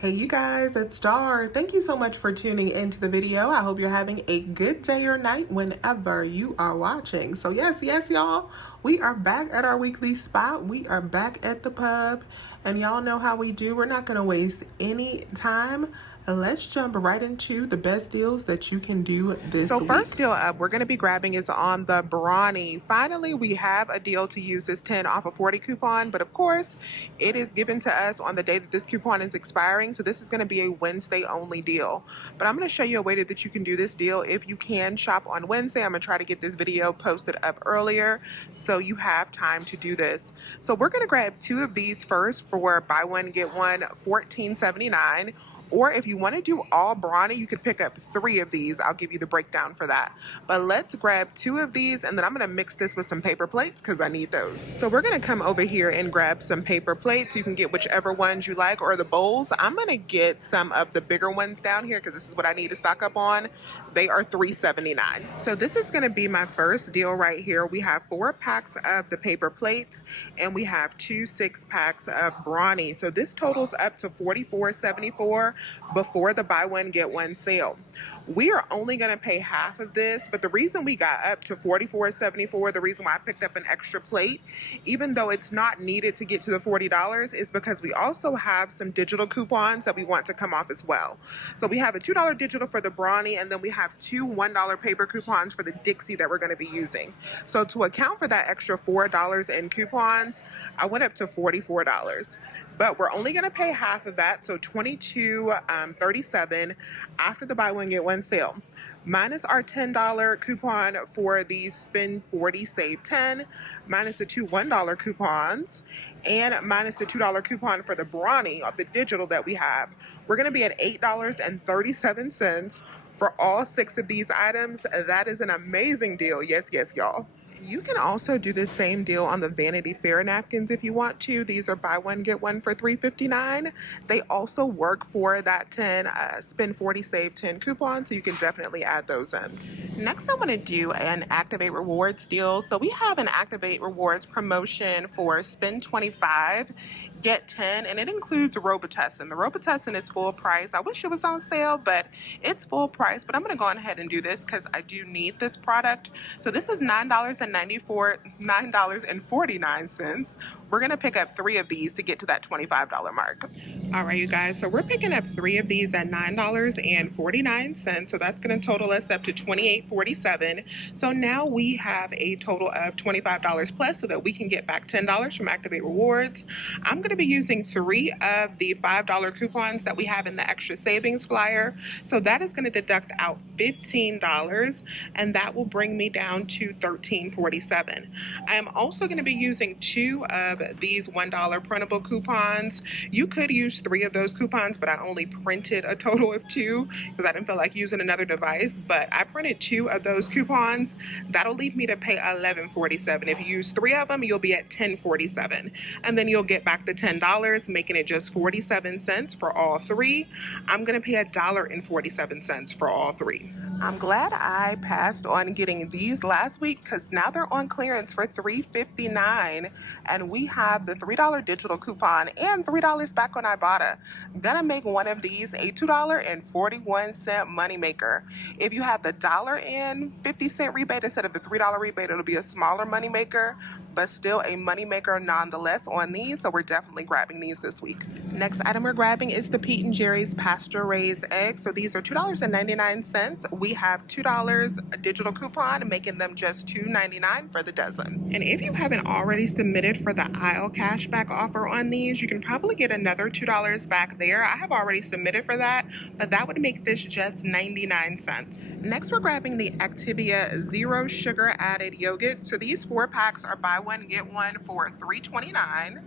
Hey you guys, it's Star. Thank you so much for tuning into the video. I hope you're having a good day or night whenever you are watching. So yes, y'all, we are back at our weekly spot. We are back at the pub, and y'all know how we do. We're not going to waste any time. Let's jump right into the best deals that you can do this week. So first deal up we're going to be grabbing is on the Brawny. Finally, we have a deal to use this 10 off of 40 coupon, but of course, it is given to us on the day that this coupon is expiring. So this is going to be a Wednesday only deal. But I'm going to show you a way that you can do this deal if you can shop on Wednesday. I'm going to try to get this video posted up earlier so you have time to do this. So we're going to grab two of these first for buy one, get one, $14.79. Or if you want to do all Brawny, you could pick up three of these. I'll give you the breakdown for that. But let's grab two of these, and then I'm going to mix this with some paper plates because I need those. So we're going to come over here and grab some paper plates. You can get whichever ones you like, or the bowls. I'm going to get some of the bigger ones down here because this is what I need to stock up on. They are $3.79. So this is going to be my first deal right here. We have 4 packs of the paper plates, and we have 2 6-packs of Brawny. So this totals up to $44.74 before the buy one get one sale. We are only going to pay half of this, but the reason we got up to $44.74, the reason why I picked up an extra plate, even though it's not needed to get to the $40, is because we also have some digital coupons that we want to come off as well. So we have a $2 digital for the Brawny, and then we have 2 $1 paper coupons for the Dixie that we're going to be using. So to account for that extra $4 in coupons, I went up to $44. But we're only going to pay half of that, so $22.37 after the buy one get one sale. Minus our $10 coupon for the spend 40 save 10, minus the 2 $1 coupons, and minus the $2 coupon for the Brawny of the digital that we have. We're going to be at $8.37 for all 6 of these items. That is an amazing deal. Yes, y'all. You can also do the same deal on the Vanity Fair napkins if you want to. These are buy one, get one for $3.59. They also work for that 10 spend 40, save 10 coupon, so you can definitely add those in. Next, I want to do an Activate Rewards deal. So we have an Activate Rewards promotion for spend 25, get 10, and it includes Robitussin. The Robitussin is full price. I wish it was on sale, but it's full price. But I'm going to go ahead and do this because I do need this product. So this is $9.49. We're going to pick up 3 of these to get to that $25 mark. All right, you guys. So we're picking up 3 of these at $9.49. So that's going to total us up to $28.47. So now we have a total of $25 plus so that we can get back $10 from Activate Rewards. I'm going to be using 3 of the $5 coupons that we have in the extra savings flyer. So that is going to deduct out $15, and that will bring me down to $13.47. I am also going to be using 2 of these $1 printable coupons. You could use 3 of those coupons, but I only printed a total of 2 because I didn't feel like using another device. But I printed 2 of those coupons. That'll leave me to pay $11.47. If you use 3 of them, you'll be at $10.47, and then you'll get back the $10, making it just 47 cents for all 3. I'm going to pay $1.47 for all 3. I'm glad I passed on getting these last week because now they're on clearance for $3.59, and we have the $3 digital coupon and $3 back on Ibotta. Gonna make one of these a $2.41 moneymaker. If you have the $1.50 rebate instead of the $3 rebate, it'll be a smaller moneymaker, but still a moneymaker nonetheless on these, so we're definitely grabbing these this week. Next item we're grabbing is the Pete and Gerry's pasture raised eggs. So these are $2.99. We have $2 digital coupon, making them just $2.99 for the dozen. And if you haven't already submitted for the aisle cashback offer on these, you can probably get another $2 back there. I have already submitted for that, but that would make this just 99 cents. Next, we're grabbing the Activia Zero Sugar Added Yogurt. So these 4 packs are buy one, get one for $3.29.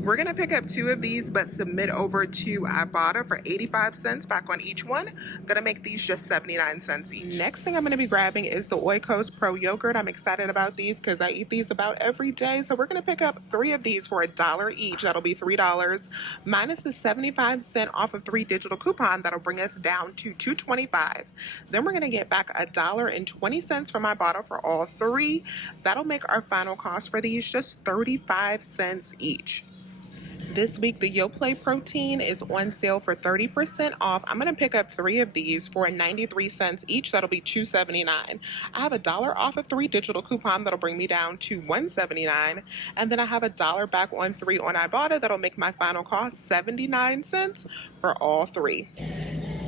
We're going to pick up 2 of these, but submit over to Ibotta for 85 cents back on each one. I'm going to make these just 79 cents each. Next thing I'm going to be grabbing is the Oikos Pro Yogurt. I'm excited about these because I eat these about every day. So we're going to pick up 3 of these for $1 each. That'll be $3 minus the 75% off of 3 digital coupon. That'll bring us down to $2.25. Then we're going to get back $1.20 from Ibotta for all 3. That'll make our final cost for these just 35 cents each. This week, the Yoplait protein is on sale for 30% off. I'm going to pick up 3 of these for 93 cents each. That'll be $2.79. I have $1 off of 3 digital coupon that'll bring me down to $1.79. And then I have $1 back on 3 on Ibotta that'll make my final cost 79 cents for all 3.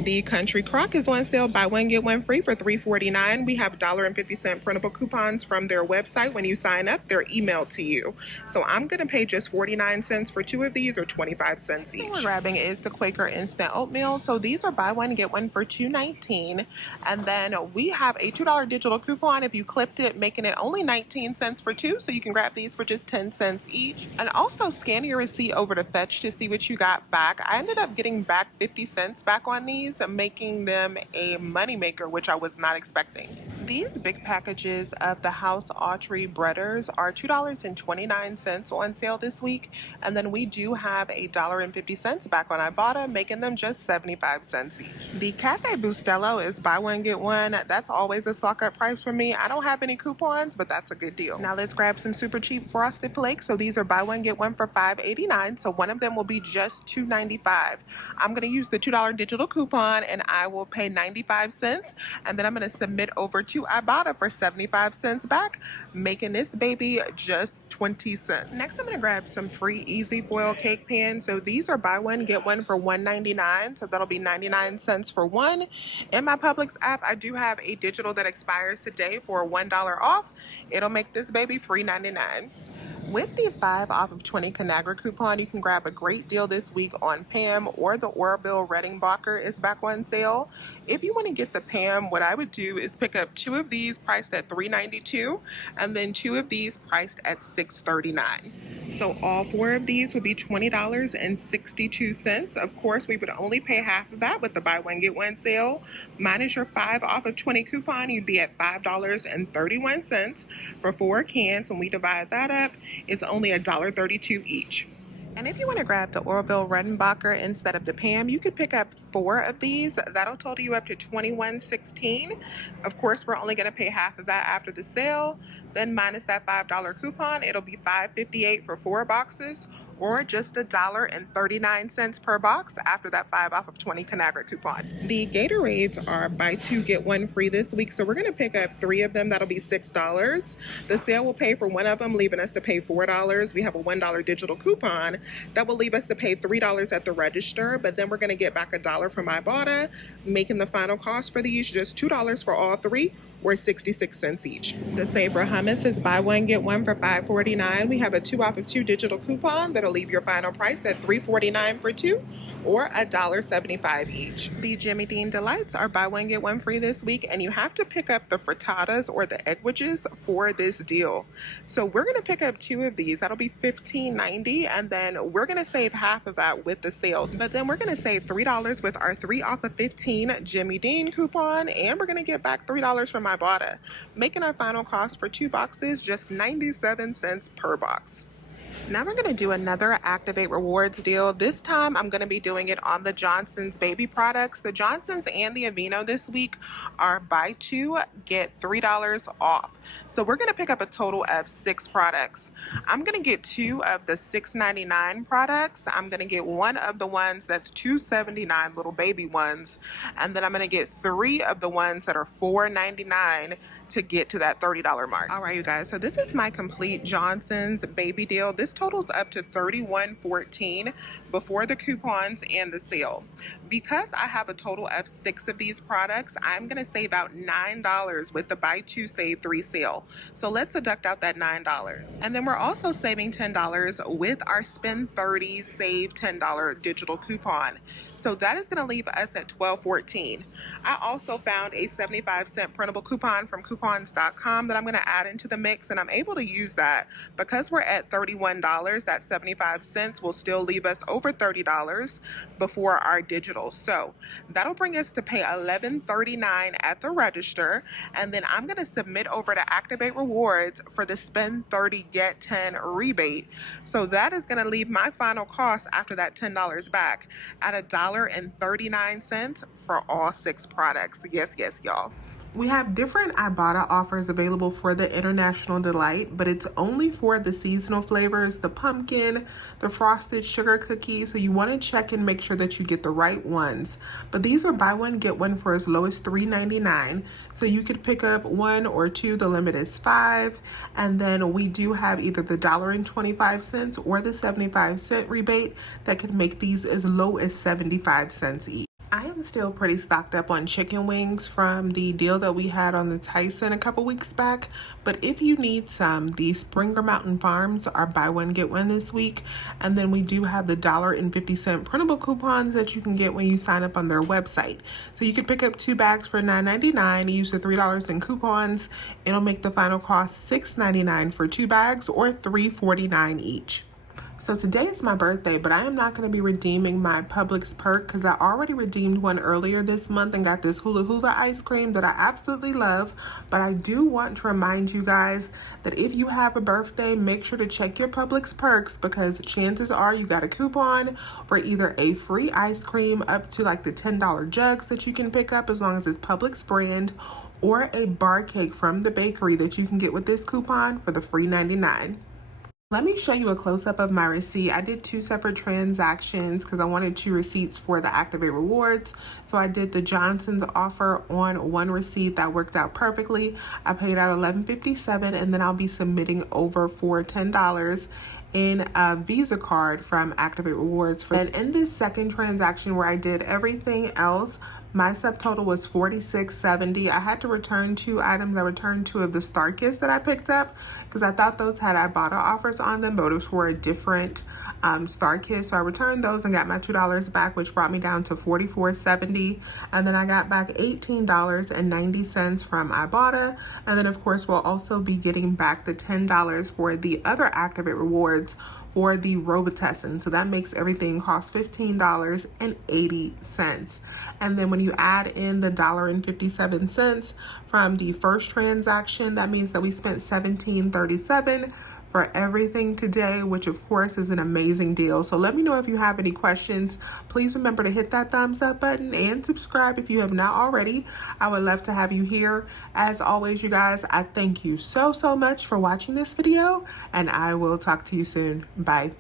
The Country Crock is on sale, buy one get one free for $3.49. We have $1.50 printable coupons from their website. When you sign up, they're emailed to you. So I'm going to pay just 49 cents for 2 of these, or 25 cents each. What we're grabbing is the Quaker Instant Oatmeal. So these are buy one get one for $2.19. And then we have a $2 digital coupon if you clipped it, making it only 19 cents for 2. So you can grab these for just 10 cents each. And also scan your receipt over to Fetch to see what you got back. I ended up getting back 50 cents back on these, making them a moneymaker, which I was not expecting. These big packages of the House Autry breaders are $2.29 on sale this week, and then we do have $1.50 back on Ibotta, making them just 75 cents each. The Cafe Bustelo is buy one get one. That's always a stock up price for me. I don't have any coupons, but that's a good deal. Now let's grab some super cheap Frosted Flakes. So these are buy one get one for $5.89. So one of them will be just $2.95. I'm going to use the $2 digital coupon and I will pay 95 cents, and then I'm going to submit over to Ibotta for 75 cents back, making this baby just 20 cents. Next, I'm going to grab some free easy foil cake pans. So these are buy one get one for $1.99, so that'll be 99 cents for one. In my Publix app, I do have a digital that expires today for $1 off. It'll make this baby free 99. With the 5 off of 20 Conagra coupon, you can grab a great deal this week on Pam, or the Orville Reddingbacher is back on sale. If you want to get the Pam, what I would do is pick up 2 of these priced at $3.92 and then 2 of these priced at $6.39. So all 4 of these would be $20.62. Of course, we would only pay half of that with the buy one get one sale. Minus your 5 off of 20 coupon, you'd be at $5.31 for 4 cans. When we divide that up, it's only $1.32 each. And if you want to grab the Orville Redenbacher instead of the Pam, you could pick up 4 of these. That'll total you up to $21.16. Of course, we're only going to pay half of that after the sale. Then minus that $5 coupon, it'll be $5.58 for 4 boxes, or just $1.39 per box after that 5 off of 20 Conagra coupon. The Gatorades are buy 2 get 1 free this week, so we're going to pick up 3 of them. That'll be $6. The sale will pay for 1 of them, leaving us to pay $4. We have a $1 digital coupon that will leave us to pay $3 at the register, but then we're going to get back $1 from Ibotta, making the final cost for these just $2 for all 3, or 66 cents each. The Sabre Hummus is buy one get one for $5.49. We have a 2 off of 2 digital coupon that'll leave your final price at $3.49 for 2, or $1.75 each. The Jimmy Dean Delights are buy one get one free this week, and you have to pick up the frittatas or the egg wedges for this deal. So we're going to pick up 2 of these. That'll be $15.90, and then we're going to save half of that with the sales. But then we're going to save $3 with our 3 off of 15 Jimmy Dean coupon, and we're going to get back $3 from Ibotta, making our final cost for 2 boxes just 97 cents per box. Now we're going to do another Activate Rewards deal. This time I'm going to be doing it on the Johnson's baby products. The Johnson's and the Aveeno this week are buy 2 get $3 off. So we're going to pick up a total of 6 products. I'm going to get 2 of the $6.99 products. I'm going to get 1 of the ones that's $2.79, little baby ones, and then I'm going to get 3 of the ones that are $4.99 to get to that $30 mark. All right, you guys, so this is my complete Johnson's baby deal. This totals up to $31.14 before the coupons and the sale. Because I have a total of 6 of these products, I'm gonna save out $9 with the buy 2 save 3 sale. So let's deduct out that $9. And then we're also saving $10 with our spend 30 save $10 digital coupon. So that is gonna leave us at $12.14. I also found a 75-cent printable coupon from coupons.com that I'm going to add into the mix, and I'm able to use that because we're at $31. That 75 cents will still leave us over $30 before our digital. So that'll bring us to pay $11.39 at the register, and then I'm going to submit over to Activate Rewards for the spend 30 get 10 rebate. So that is going to leave my final cost after that $10 back at $1.39 for all 6 products. Yes, y'all. We have different Ibotta offers available for the International Delight, but it's only for the seasonal flavors, the pumpkin, the frosted sugar cookie. So you want to check and make sure that you get the right ones. But these are buy one, get one for as low as $3.99. So you could pick up one or two, the limit is 5. And then we do have either the $1.25 or the 75-cent rebate that could make these as low as 75 cents each. I am still pretty stocked up on chicken wings from the deal that we had on the Tyson a couple weeks back. But if you need some, the Springer Mountain Farms are buy one, get one this week. And then we do have the $1.50 printable coupons that you can get when you sign up on their website. So you can pick up 2 bags for $9.99, use the $3 in coupons. It'll make the final cost $6.99 for 2 bags or $3.49 each. So today is my birthday, but I am not going to be redeeming my Publix perk because I already redeemed one earlier this month and got this hula hula ice cream that I absolutely love. But I do want to remind you guys that if you have a birthday, make sure to check your Publix perks because chances are you got a coupon for either a free ice cream up to like the $10 jugs that you can pick up as long as it's Publix brand, or a bar cake from the bakery that you can get with this coupon for the free 99. Let me show you a close-up of my receipt. I did 2 separate transactions because I wanted 2 receipts for the Activate Rewards. So I did the Johnson's offer on one receipt. That worked out perfectly. I paid out $11.57 and then I'll be submitting over for $10 in a Visa card from Activate Rewards. And in this second transaction where I did everything else, my subtotal was $46.70. I had to return 2 items. I returned 2 of the Star Kiss that I picked up because I thought those had Ibotta offers on them, but it was for a different Star Kiss. So I returned those and got my $2 back, which brought me down to $44.70. And then I got back $18.90 from Ibotta. And then of course, we'll also be getting back the $10 for the other Activate Rewards for the Robitussin. So that makes everything cost $15.80. And then when you add in the $1.57 from the first transaction, that means that we spent $17.37 for everything today, which of course is an amazing deal. So let me know if you have any questions. Please remember to hit that thumbs up button and subscribe if you have not already. I would love to have you here. As always, you guys, I thank you so much for watching this video, and I will talk to you soon. Bye.